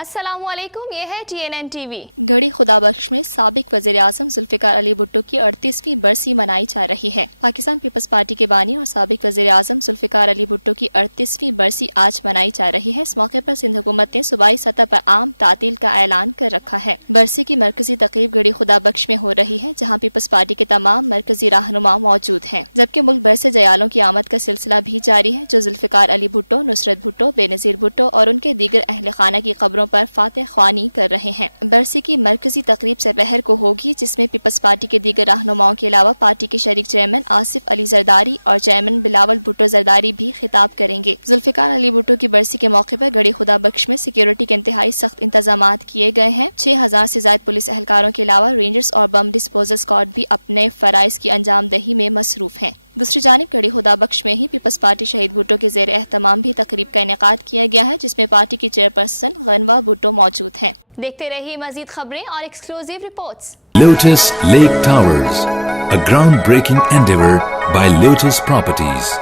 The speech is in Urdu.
السلام علیکم، یہ ہے TNN TV۔ گڑھی خدا بخش میں سابق وزیر اعظم ذوالفقار علی بھٹو کی 38ویں برسی منائی جا رہی ہے۔ پاکستان پیپلز پارٹی کے بانی اور سابق وزیر اعظم ذوالفقار علی بھٹو کی 38ویں برسی آج منائی جا رہی ہے۔ اس موقع پر سندھ حکومت نے صوبائی سطح پر عام تعطیل کا اعلان کر رکھا ہے۔ برسی کی مرکزی تقریب گڑھی خدا بخش میں ہو رہی ہے، جہاں پیپلز پارٹی کے تمام مرکزی رہنما موجود ہیں، جبکہ ملک بھر سے جیالوں کی آمد کا سلسلہ بھی جاری ہے، جو ذوالفقار علی بھٹو، نصرت بھٹو، بے نظیر بھٹو اور ان کے دیگر اہل خانہ کی قبروں پر فاتح خوانی کر رہے ہیں۔ برسی کی مرکزی تقریب سپہر کو ہوگی، جس میں پیپلز پارٹی کے دیگر رہنماؤں کے علاوہ پارٹی کے شریک چیئرمین آصف علی زرداری اور چیئرمین بلاول بھٹو زرداری بھی خطاب کریں گے۔ ذوالفقار علی بھٹو کی برسی کے موقع پر گڑھی خدا بخش میں سیکیورٹی کے انتہائی سخت انتظامات کیے گئے ہیں۔ 6000 سے زائد پولیس اہلکاروں کے علاوہ رینجرز اور بم ڈسپوزل اسکواڈ بھی اپنے فرائض کی انجام دہی میں مصروف ہیں۔ دوسری جانب گڑھی خدا بخش میں ہی پیپلز پارٹی شہید بھٹو کے زیر اہتمام بھی تقریب کا انعقاد کیا گیا ہے، جس میں پارٹی کی چیئرپرسن غنوہ بھٹو موجود ہیں۔ دیکھتے رہیے مزید خبریں اور exclusive reports. Lotus Lake Towers, a groundbreaking endeavor by Lotus Properties.